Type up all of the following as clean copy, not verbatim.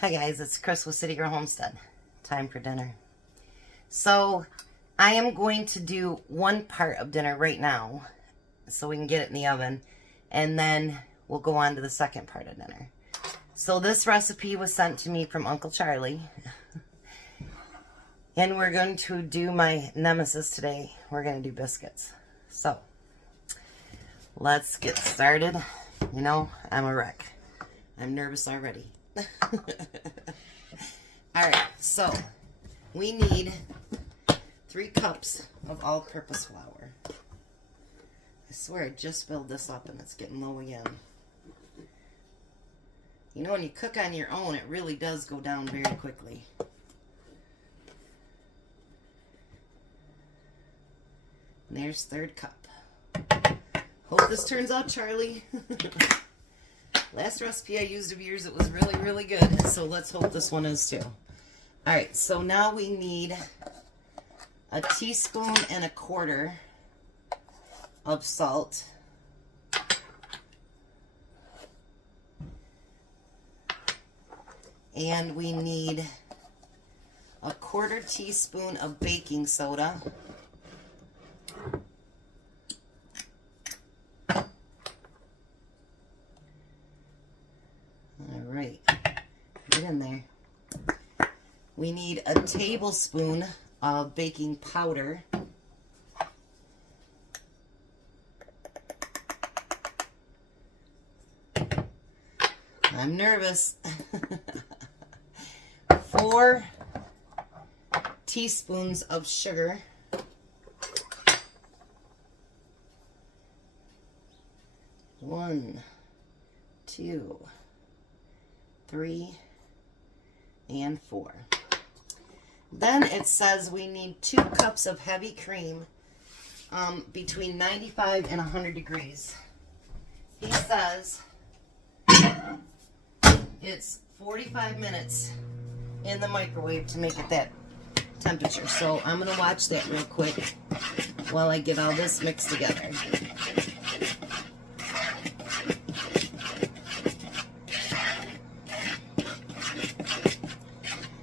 Hi guys, it's Chris with City Girl Homestead. Time for dinner. So I am going to do one part of dinner right now so we can get it in the oven, and then we'll go on to the second part of dinner. So this recipe was sent to me from Uncle Charlie. And we're going to do my nemesis today. We're going to do biscuits. So let's get started. You know, I'm a wreck. I'm nervous already. Alright, so we need 3 cups of all-purpose flour. I swear I just filled this up and it's getting low again. You know, when you cook on your own, it really does go down very quickly. And there's 3rd cup. Hope this turns out, Charlie. Last recipe I used of yours, it was really, really good. So let's hope this one is too. Alright, so now we need a teaspoon and a quarter of salt. And we need a 1/4 teaspoon of baking soda. Alright, get in there. We need a tablespoon of baking powder. I'm nervous. 4 teaspoons of sugar. 1, 2, 3, and 4. Then it says we need 2 cups of heavy cream between 95 and 100 degrees. He says it's 45 minutes in the microwave to make it that temperature. So I'm going to watch that real quick while I get all this mixed together.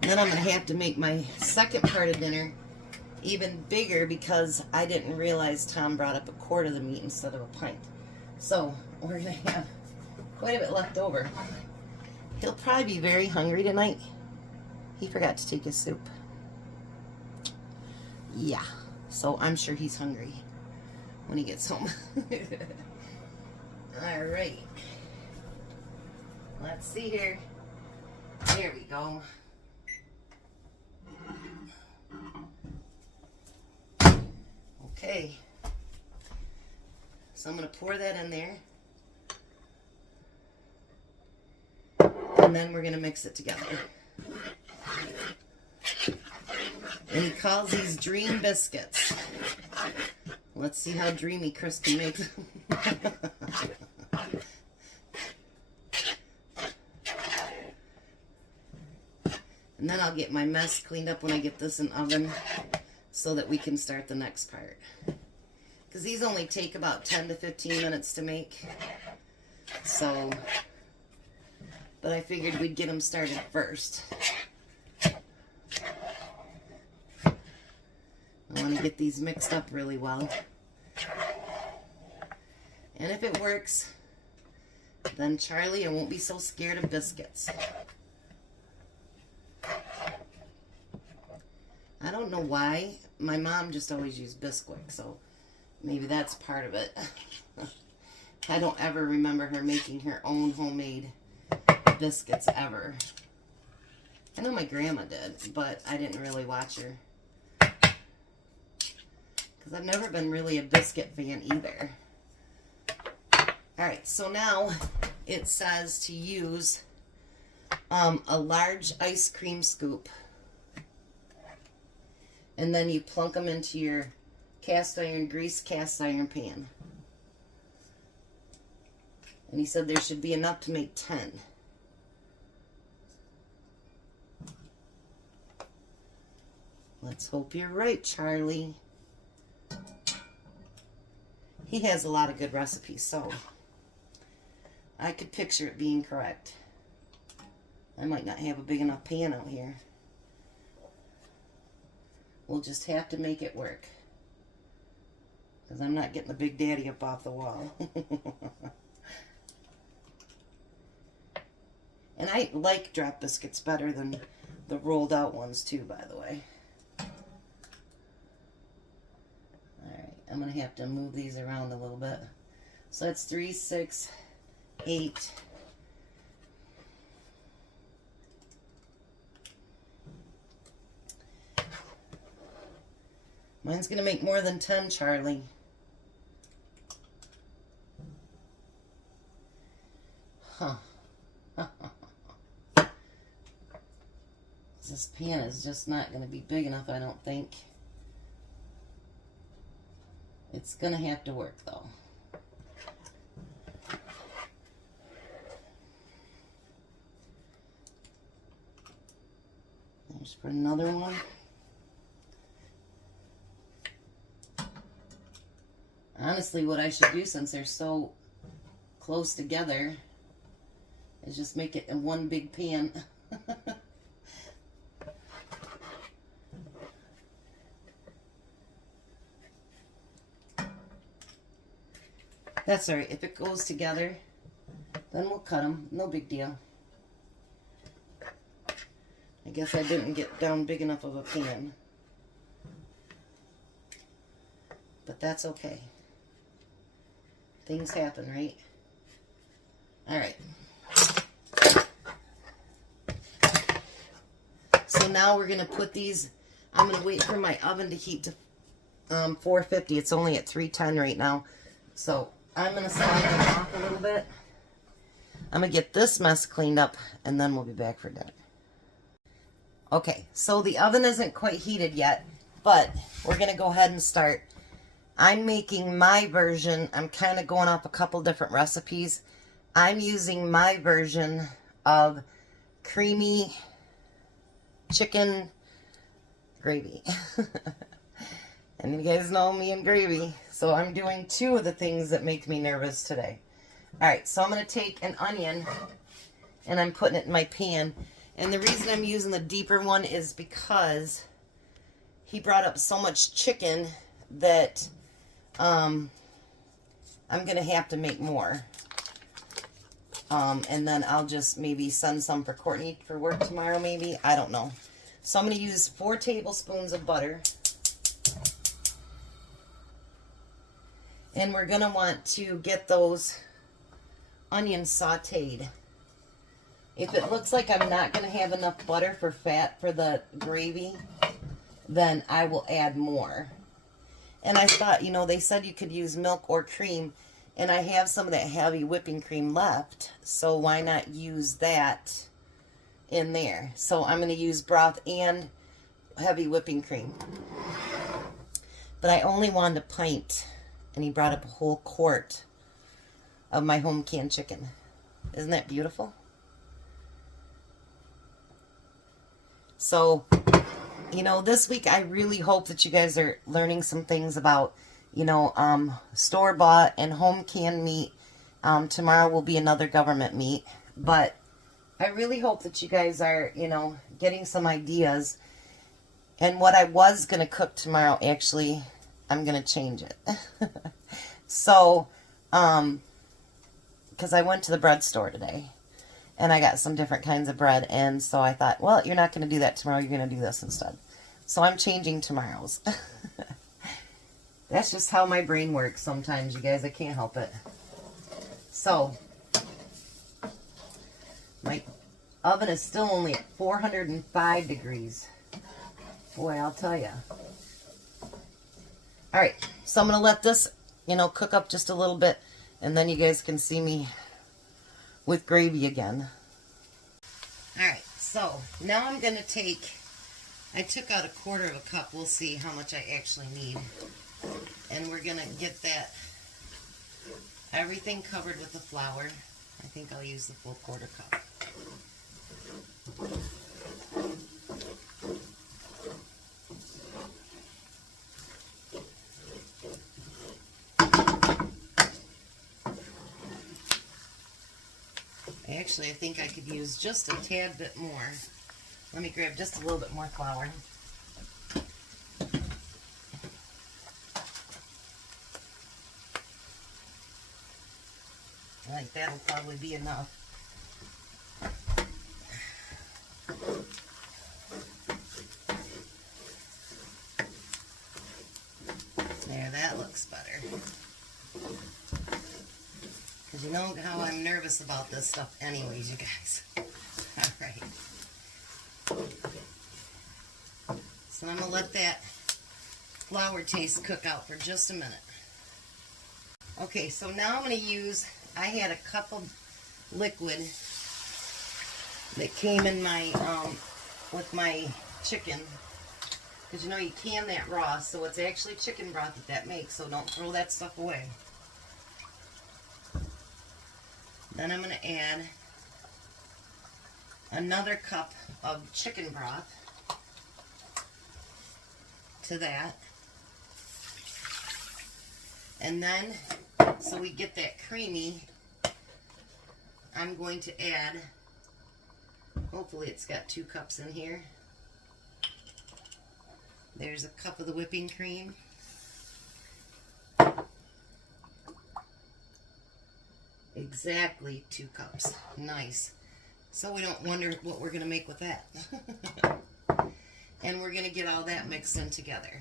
Then I'm going to have to make my second part of dinner even bigger because I didn't realize Tom brought up 1/4 of the meat instead of a pint. So we're going to have quite a bit left over. He'll probably be very hungry tonight. He forgot to take his soup. Yeah, so I'm sure he's hungry when he gets home. All right. Let's see here. There we go. Okay, so I'm going to pour that in there, and then we're going to mix it together. And he calls these dream biscuits. Let's see how dreamy Chris can make them. And then I'll get my mess cleaned up when I get this in the oven, so that we can start the next part. Because these only take about 10 to 15 minutes to make. So, but I figured we'd get them started first. I want to get these mixed up really well. And if it works, then Charlie, I won't be so scared of biscuits. I don't know why. My mom just always used Biscuits, so maybe that's part of it. I don't ever remember her making her own homemade biscuits ever. I know my grandma did, but I didn't really watch her. Because I've never been really a biscuit fan either. Alright, so now it says to use a large ice cream scoop. And then you plunk them into your greased cast iron pan. And he said there should be enough to make 10. Let's hope you're right, Charlie. He has a lot of good recipes, so I could picture it being correct. I might not have a big enough pan out here. We'll just have to make it work. Because I'm not getting the Big Daddy up off the wall. And I like drop biscuits better than the rolled out ones too, by the way. Alright, I'm going to have to move these around a little bit. So that's 3, 6, 8. Mine's going to make more than 10, Charlie. Huh. This pan is just not going to be big enough, I don't think. It's going to have to work, though. There's for another one. Honestly, what I should do, since they're so close together, is just make it in one big pan. That's alright. If it goes together, then we'll cut them. No big deal. I guess I didn't get down big enough of a pan. But that's okay. Things happen, right? Alright. So now we're going to put these, I'm going to wait for my oven to heat to 450. It's only at 310 right now. So I'm going to slide them off a little bit. I'm going to get this mess cleaned up and then we'll be back for dinner. Okay, so the oven isn't quite heated yet, but we're going to go ahead and start. I'm making my version. I'm kind of going off a couple different recipes. I'm using my version of creamy chicken gravy. And you guys know me and gravy. So I'm doing 2 of the things that make me nervous today. Alright, so I'm going to take an onion and I'm putting it in my pan. And the reason I'm using the deeper one is because he brought up so much chicken that I'm going to have to make more. And then I'll just maybe send some for Courtney for work tomorrow, maybe. I don't know. So I'm going to use 4 tablespoons of butter. And we're going to want to get those onions sauteed. If it looks like I'm not going to have enough butter for fat for the gravy, then I will add more. And I thought, you know, they said you could use milk or cream, and I have some of that heavy whipping cream left, so why not use that in there? So I'm going to use broth and heavy whipping cream. But I only wanted a pint, and he brought up a whole quart of my home canned chicken. Isn't that beautiful? So, you know, this week I really hope that you guys are learning some things about, you know, store-bought and home canned meat. Tomorrow will be another government meat. But I really hope that you guys are, you know, getting some ideas. And what I was going to cook tomorrow, actually, I'm going to change it. So, because I went to the bread store today. And I got some different kinds of bread. And so I thought, well, you're not going to do that tomorrow. You're going to do this instead. So I'm changing tomorrow's. That's just how my brain works sometimes, you guys. I can't help it. So, my oven is still only at 405 degrees. Boy, I'll tell you. Alright, so I'm going to let this, you know, cook up just a little bit. And then you guys can see me with gravy again. Alright, so now I'm going to take, I took out 1/4 cup. We'll see how much I actually need. And we're going to get that, everything covered with the flour. I think I'll use the full 1/4 cup. Actually, I think I could use just a tad bit more. Let me grab just a little bit more flour. I think that'll probably be enough. There, that looks better. Because you know how I'm nervous about this stuff anyways, you guys. Alright. So I'm going to let that flour taste cook out for just a minute. Okay, so now I'm going to use, I had a cup of liquid that came in my, with my chicken. Because you know you can that raw, so it's actually chicken broth that makes, so don't throw that stuff away. Then I'm going to add another cup of chicken broth to that. And then, so we get that creamy, I'm going to add, hopefully it's got 2 cups in here. There's a cup of the whipping cream. Exactly 2 cups. Nice. So we don't wonder what we're going to make with that. And we're going to get all that mixed in together.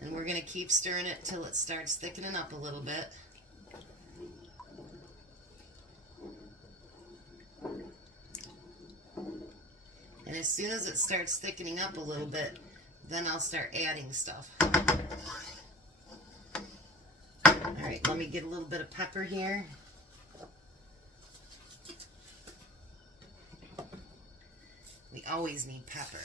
And we're going to keep stirring it till it starts thickening up a little bit. And as soon as it starts thickening up a little bit, then I'll start adding stuff. Alright, let me get a little bit of pepper here. We always need pepper.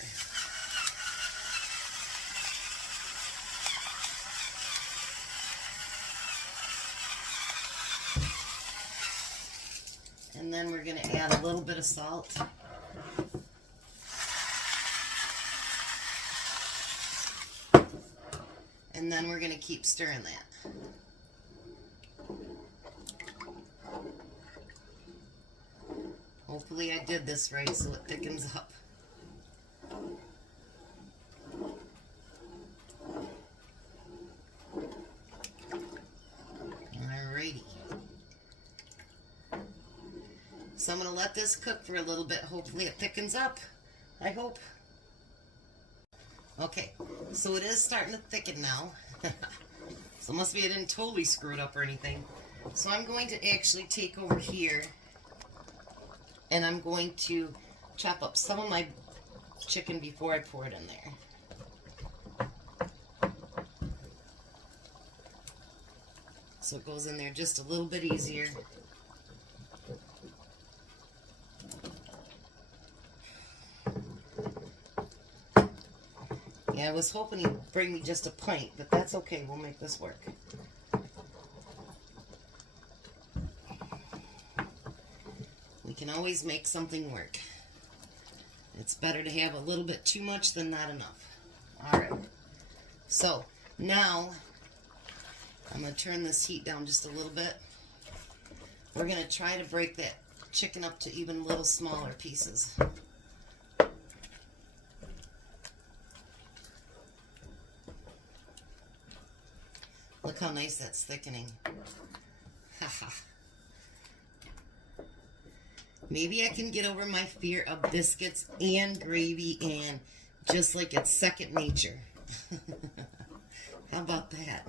And then we're going to add a little bit of salt. And then we're going to keep stirring that. Hopefully I did this right so it thickens up. Alrighty. So I'm going to let this cook for a little bit. Hopefully it thickens up. I hope. Okay, so it is starting to thicken now. So it must be I didn't totally screw it up or anything. So I'm going to actually take over here and I'm going to chop up some of my chicken before I pour it in there. So it goes in there just a little bit easier. Yeah, I was hoping he'd bring me just a pint, but that's okay. We'll make this work. We can always make something work. It's better to have a little bit too much than not enough. Alright. So, now, I'm going to turn this heat down just a little bit. We're going to try to break that chicken up to even little smaller pieces. Look how nice that's thickening. Haha. Maybe I can get over my fear of biscuits and gravy and just like it's second nature. How about that?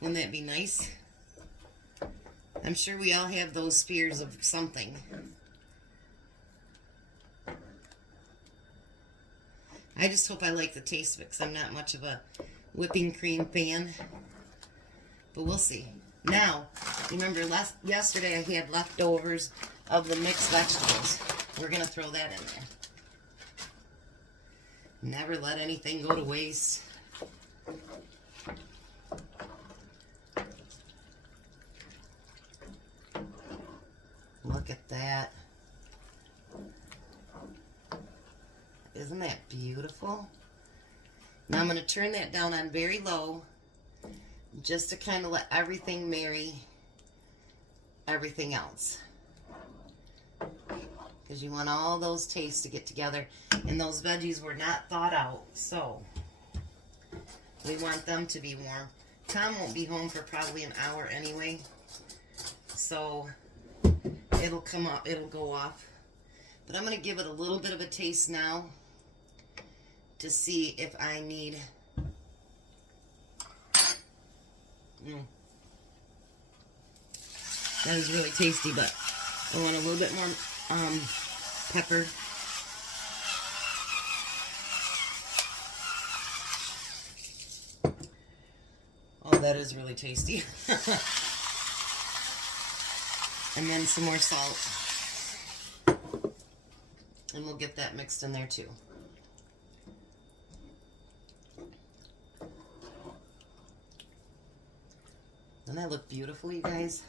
Wouldn't that be nice? I'm sure we all have those fears of something. I just hope I like the taste of it because I'm not much of a whipping cream fan. But we'll see. Now, remember yesterday I had leftovers of the mixed vegetables. We're going to throw that in there. Never let anything go to waste. Look at that. Isn't that beautiful? Now I'm going to turn that down on very low just to kind of let everything marry everything else. Because you want all those tastes to get together. And those veggies were not thawed out, so we want them to be warm. Tom won't be home for probably an hour anyway, so it'll come up, it'll go off. But I'm going to give it a little bit of a taste now to see if I need... That is really tasty, but I want a little bit more pepper. Oh, that is really tasty. And then some more salt. And we'll get that mixed in there too. Doesn't that look beautiful, you guys?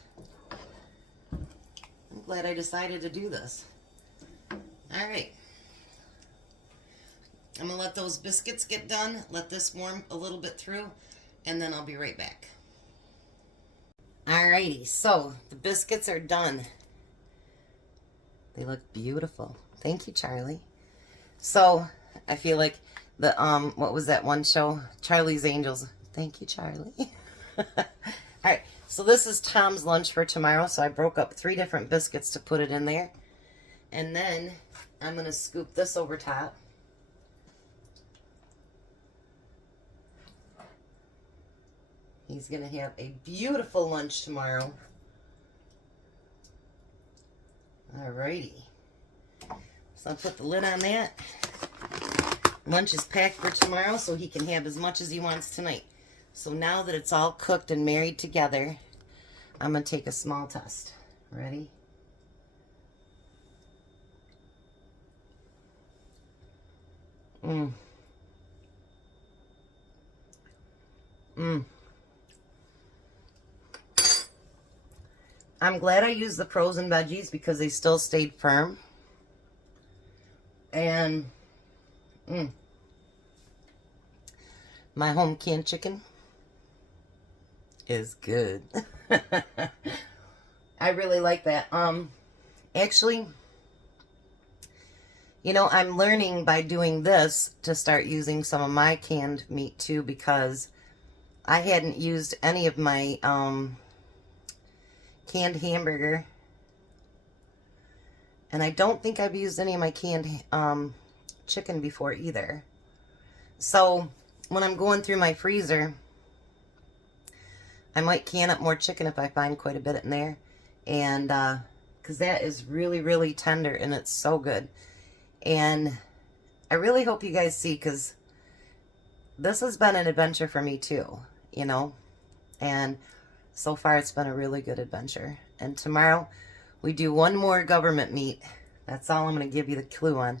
I'm glad I decided to do this. Alright. I'm going to let those biscuits get done. Let this warm a little bit through. And then I'll be right back. Alrighty. So, the biscuits are done. They look beautiful. Thank you, Charlie. So, I feel like the, what was that one show? Charlie's Angels. Thank you, Charlie. Alright. So this is Tom's lunch for tomorrow. So I broke up 3 different biscuits to put it in there. And then I'm going to scoop this over top. He's going to have a beautiful lunch tomorrow. Alrighty. So I'll put the lid on that. Lunch is packed for tomorrow so he can have as much as he wants tonight. So now that it's all cooked and married together, I'm going to take a small test. Ready? I'm glad I used the frozen veggies because they still stayed firm. And my home canned chicken is good. I really like that. Actually, you know, I'm learning by doing this to start using some of my canned meat too, because I hadn't used any of my canned hamburger, and I don't think I've used any of my canned chicken before either. So when I'm going through my freezer, I might can up more chicken if I find quite a bit in there, and because that is really, really tender and it's so good. And I really hope you guys see, because this has been an adventure for me too, you know, and so far it's been a really good adventure. And tomorrow we do one more government meat. That's all I'm going to give you the clue on.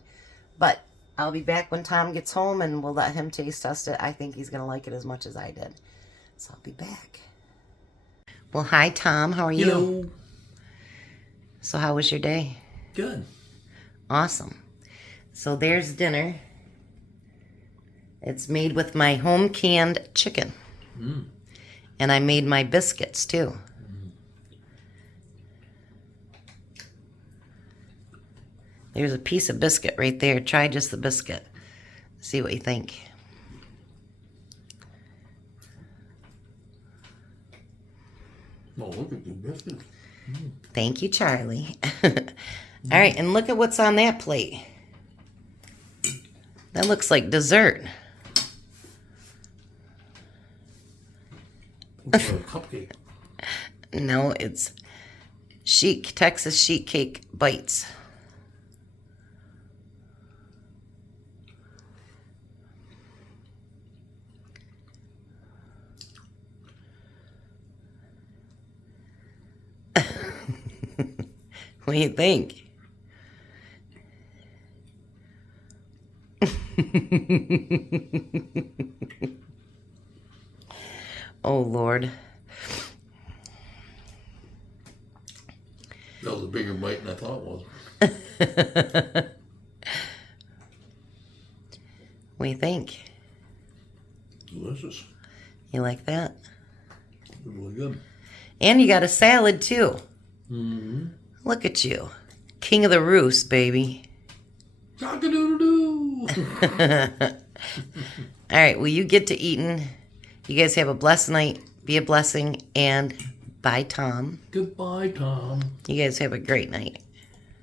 But I'll be back when Tom gets home and we'll let him taste test it. I think he's going to like it as much as I did. So I'll be back. Well, hi, Tom. How are you? Hello. So how was your day? Good. Awesome. So there's dinner. It's made with my home canned chicken. And I made my biscuits too. There's a piece of biscuit right there. Try just the biscuit. See what you think. Oh, look at the biscuits. Thank you, Charlie. All right, and look at what's on that plate. That looks like dessert. Looks like a cupcake. No, it's chic, Texas sheet cake bites. What do you think? Oh, Lord. That was a bigger bite than I thought it was. What do you think? Delicious. You like that? Really good. And you got a salad, too. Mm-hmm. Look at you. King of the roost, baby. Cock-a-doodle-doo. All right, well, you get to eating. You guys have a blessed night. Be a blessing. And bye, Tom. Goodbye, Tom. You guys have a great night.